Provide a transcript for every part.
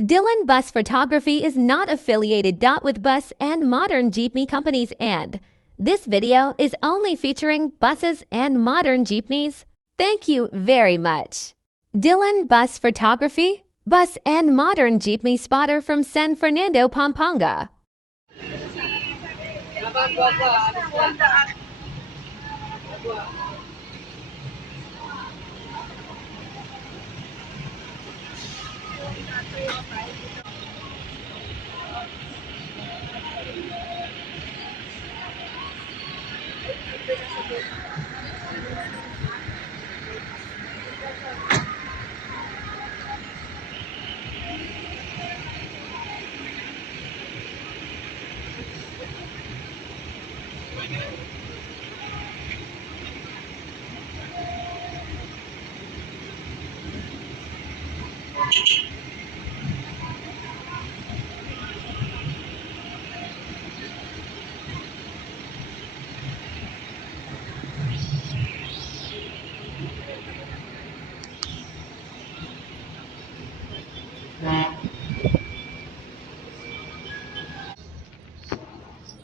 Dylan Bus Photography is not affiliated with bus and modern jeepney companies, and this video is only featuring buses and modern jeepneys. Thank you very much. Dylan Bus Photography, bus and modern jeepney spotter from San Fernando, Pampanga.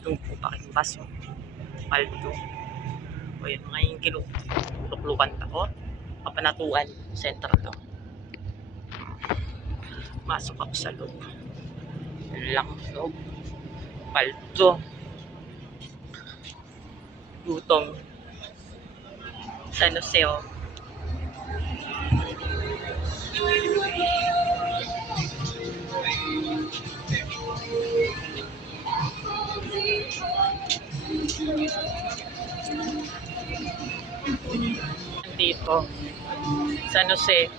Ito po pakimbas yung paldo. O yun, mga yung kiluklukan ako. Kapanatuan, center to. Masok ako sa loob. Lang loob. Paldo. Gutom. San Jose, oh. Dito San Jose.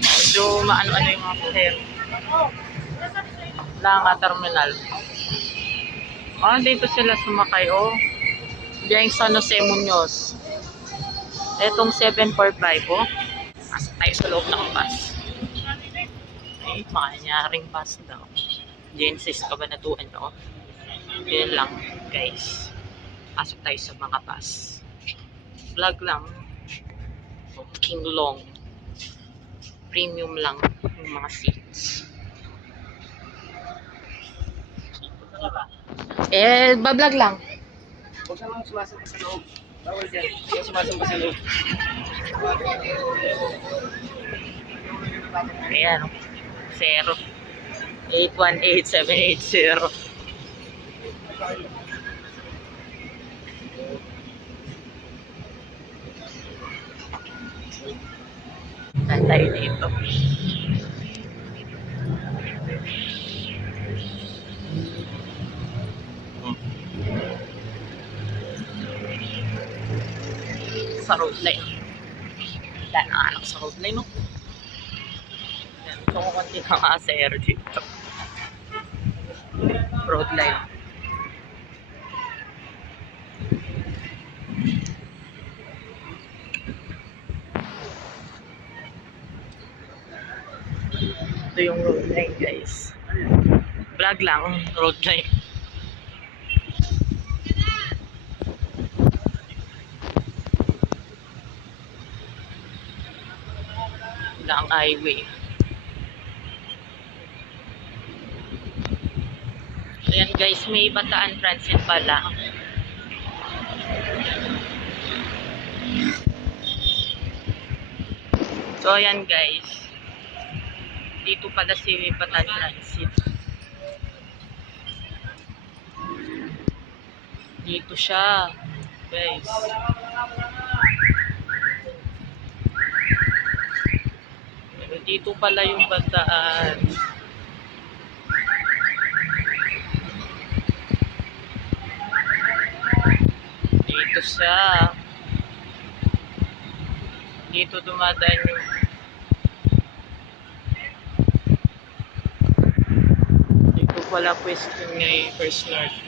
Medyo maano-ano yung mga pasahero. Langa terminal. Dito sila sumakay, oh. Diyan San Jose Muñoz. Etong 745, oh. Pasok tayo sa loob ng bus. Ay, makanyaring bus daw. Genesis Kabanatuan, oh. Yan lang, guys. Pasok tayo sa mga bus. Vlog lang. King Long. Premium lang yung mga seats. Bablog lang. Huwag ka lang sumasamba sa loob. Bawal dyan. Huwag sumasamba sa loob. Ayan, 0 818-780. Saan tayo dito? Sa road line. Wala na anak sa road line, no? Yan, kumukunti na mga sero dito. Road line. Ito yung road line, guys. Vlog lang, road line. Ang highway. So yan, guys, may Bataan Transit pala. So yan, guys. Dito pala si Bataan Transit. Dito siya, guys. Dito pala yung Bataan. Dito siya. Dito dumadaan yung dito pala pwesto ng First North.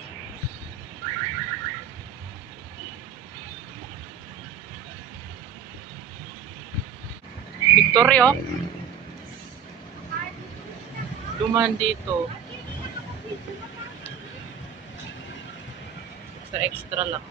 Victoria, oh. Duman dito. Extra lang.